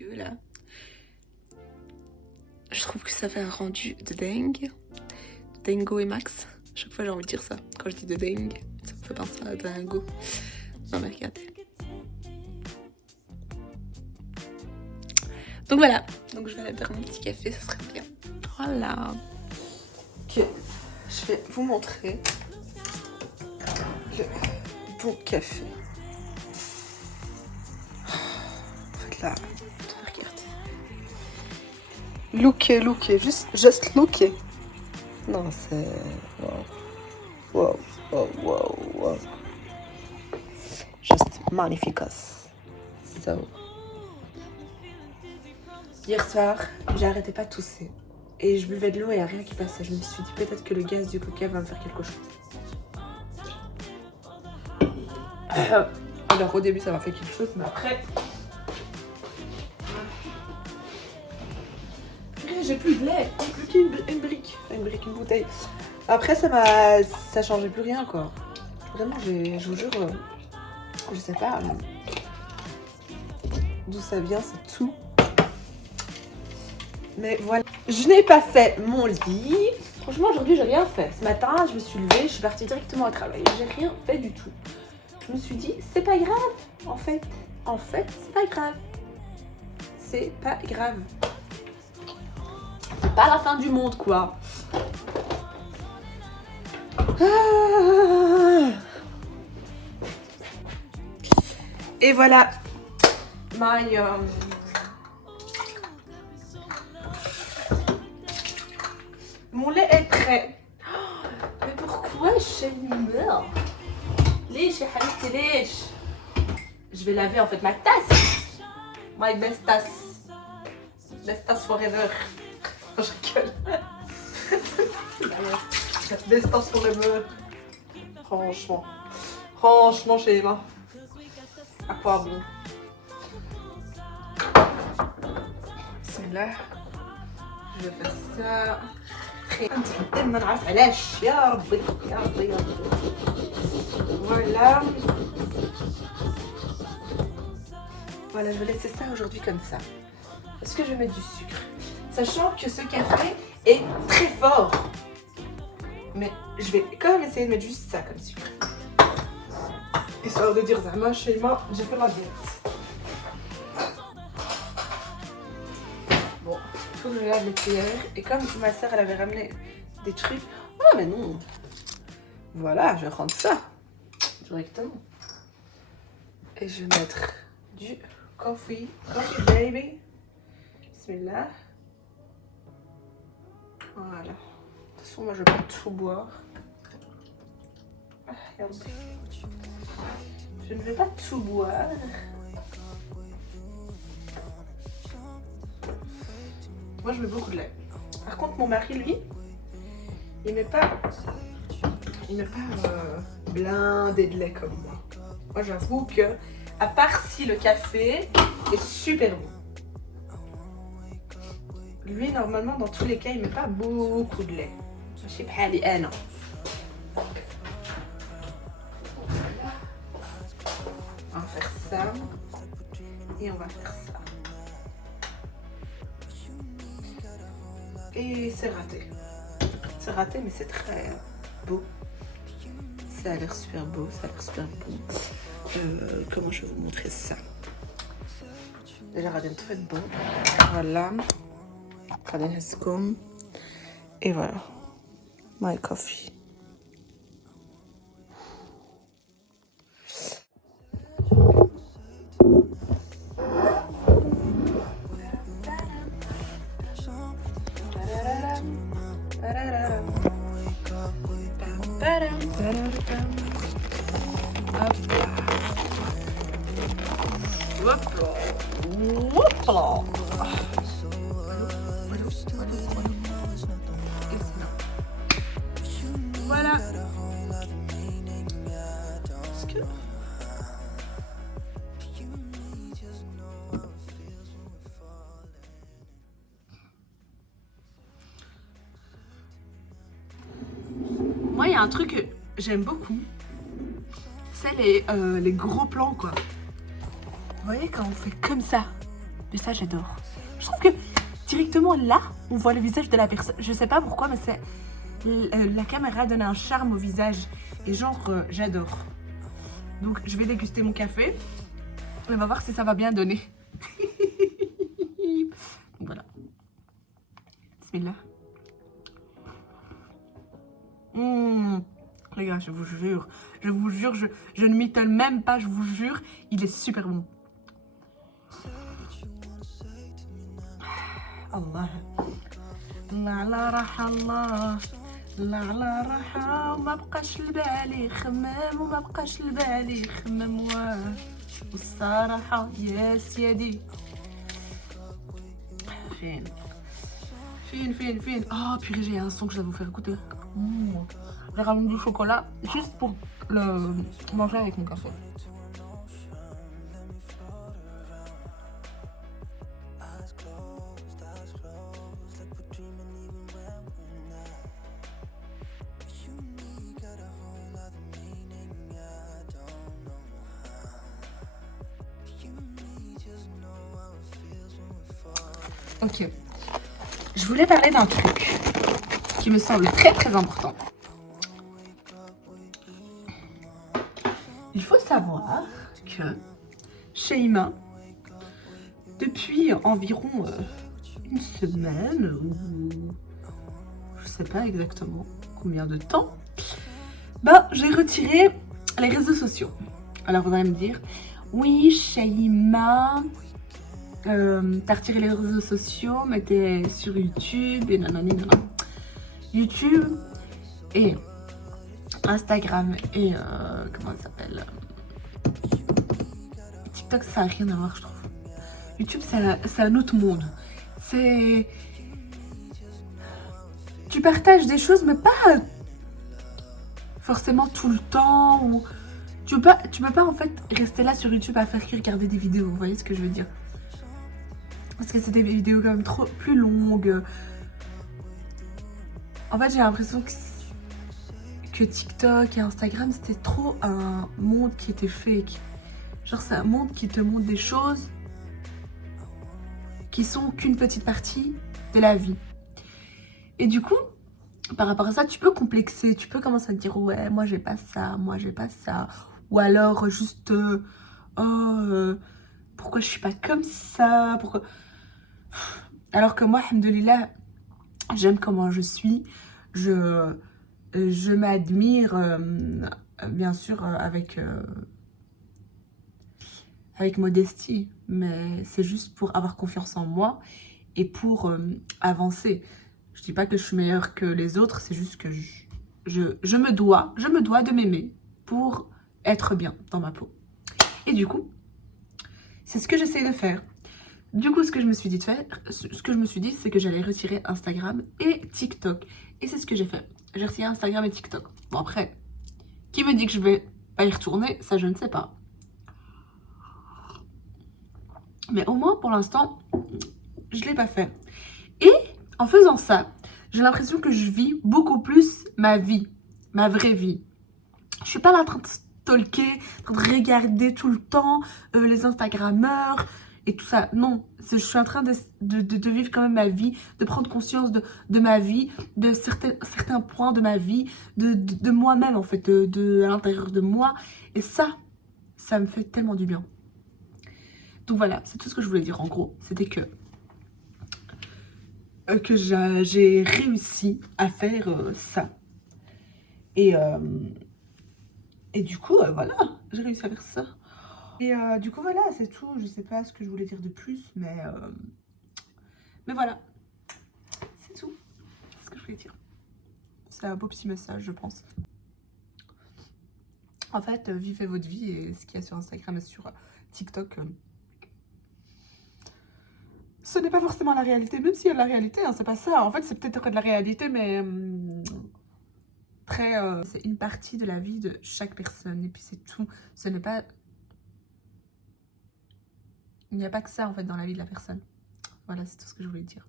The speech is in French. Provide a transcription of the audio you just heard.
yeux là. Je trouve que ça fait un rendu de dingue. Dingo et Max. Chaque fois j'ai envie de dire ça. Quand je dis de dingue, ça me fait penser à Dingo. Non mais regardez. Donc voilà. Donc je vais aller faire mon petit café, ça serait bien. Voilà. Ok. Je vais vous montrer le bon café. En fait là, regardez. Lookez, just lookez. Non, c'est... Wow. Just magnificus. So. Hier soir, j'arrêtais pas de tousser. Et je buvais de l'eau et il n'y a rien qui passait. Je me suis dit peut-être que le gaz du coca va me faire quelque chose. Alors au début ça m'a fait quelque chose, mais après... J'ai plus de lait, plus qu'une brique. Une bouteille. Après ça changeait plus rien quoi. Vraiment, je vous jure, je sais pas d'où ça vient, c'est tout. Mais voilà, je n'ai pas fait mon lit. Franchement, aujourd'hui, j'ai rien fait. Ce matin, je me suis levée, je suis partie directement au travail. J'ai rien fait du tout. Je me suis dit, c'est pas grave, en fait. En fait, c'est pas grave. C'est pas grave. C'est pas la fin du monde, quoi. Ah. Et voilà. Mon lait est prêt. Oh, mais pourquoi j'ai une meur? Lèche, حبيبتي lèche. Je vais laver en fait ma tasse. My best tasse. Best tasse forever. Oh, je rigole. Best tasse forever. Franchement, chez Emma. À quoi bon? Bismillah. Je vais faire ça. Voilà, je vais laisser ça aujourd'hui comme ça. Est-ce que je vais mettre du sucre? Sachant que ce café est très fort. Mais je vais quand même essayer de mettre juste ça comme sucre. Histoire de dire Zama, chez moi, j'ai fait ma diète. Bon, il faut que je lave les cuillères. Et comme ma soeur, elle avait ramené des trucs. Ah, mais non. Voilà, je vais rendre ça directement. Et je vais mettre du coffee baby. Bismillah. Voilà. De toute façon, moi, je vais pas tout boire. Ah, regardez. Je ne vais pas tout boire. Moi, je mets beaucoup de lait. Par contre, mon mari, lui, il met pas blindé de lait comme moi. Moi, j'avoue que, à part si le café est super bon. Lui, normalement, dans tous les cas, il met pas beaucoup de lait. Je sais pas, non. On va faire ça. Et on va faire ça. Et c'est raté. C'est raté, mais c'est très beau. Ça a l'air super beau, ça a l'air super bon. Comment je vais vous montrer ça? Déjà, Raden tout fait bon. Voilà. Raden Hescom. Et voilà. My coffee. Voilà. Moi, il y a un truc que j'aime beaucoup. C'est les gros plans, quoi. Vous voyez quand on fait comme ça. Mais ça, j'adore. Je trouve que directement là, on voit le visage de la personne. Je sais pas pourquoi, mais c'est... La caméra donne un charme au visage. Et genre, j'adore. Donc, je vais déguster mon café. Et on va voir si ça va bien donner. Voilà. Bismillah. Les gars, je vous jure, je ne m'étonne même pas, je vous jure, il est super bon. Allah. لا لا راح الله لا لا راح وما بقاش البالي خمام وما بقاش البالي خمام والصراحة يا سيدي فين oh purée j'ai un son que je vais vous faire écouter. J'ai ramené du chocolat juste pour le manger avec mon café. Ok, je voulais parler d'un truc qui me semble très important. Il faut savoir que Sheima, depuis environ une semaine ou je sais pas exactement combien de temps, j'ai retiré les réseaux sociaux. Alors vous allez me dire, oui Sheima, t'as retiré les réseaux sociaux, mais t'es sur YouTube et nanani nanana. YouTube et Instagram et comment ça s'appelle, TikTok, ça n'a rien à voir, je trouve. YouTube, c'est un autre monde. C'est... Tu partages des choses, mais pas forcément tout le temps. Ou... Tu peux pas en fait rester là sur YouTube à faire que regarder des vidéos, vous voyez ce que je veux dire? Parce que c'est des vidéos quand même plus longues. En fait, j'ai l'impression que TikTok et Instagram, c'était trop un monde qui était fake. Genre, c'est un monde qui te montre des choses qui sont qu'une petite partie de la vie. Et du coup, par rapport à ça, tu peux complexer. Tu peux commencer à te dire, ouais, moi, j'ai pas ça, moi, j'ai pas ça. Ou alors, juste, pourquoi je suis pas comme ça? Pourquoi... Alors que moi, alhamdoulilah, j'aime comment je suis. Je m'admire, bien sûr, avec modestie. Mais c'est juste pour avoir confiance en moi et pour avancer. Je dis pas que je suis meilleure que les autres, c'est juste que je me dois de m'aimer pour être bien dans ma peau. Et du coup, c'est ce que j'essaie de faire. Du coup, ce que je me suis dit, c'est que j'allais retirer Instagram et TikTok. Et c'est ce que j'ai fait. J'ai retiré Instagram et TikTok. Bon, après, qui me dit que je vais pas y retourner? Ça, je ne sais pas. Mais au moins, pour l'instant, je l'ai pas fait. Et en faisant ça, j'ai l'impression que je vis beaucoup plus ma vie, ma vraie vie. Je suis pas là en train de stalker, en train de regarder tout le temps les Instagrammeurs et tout ça. Non, je suis en train de vivre quand même ma vie, de prendre conscience de ma vie, de certains points de ma vie, de moi-même en fait, à l'intérieur de moi. Et ça me fait tellement du bien. Donc voilà, c'est tout ce que je voulais dire en gros. C'était que j'ai réussi à faire ça. Et du coup, voilà, j'ai réussi à faire ça. Et du coup, voilà, c'est tout. Je sais pas ce que je voulais dire de plus, mais voilà. C'est tout. C'est ce que je voulais dire. C'est un beau petit message, je pense. En fait, vivez votre vie et ce qu'il y a sur Instagram et sur TikTok... ce n'est pas forcément la réalité, même s'il y a de la réalité, hein, c'est pas ça. En fait, c'est peut-être de la réalité, mais c'est une partie de la vie de chaque personne. Et puis c'est tout. Ce n'est pas... Il n'y a pas que ça, en fait, dans la vie de la personne. Voilà, c'est tout ce que je voulais dire.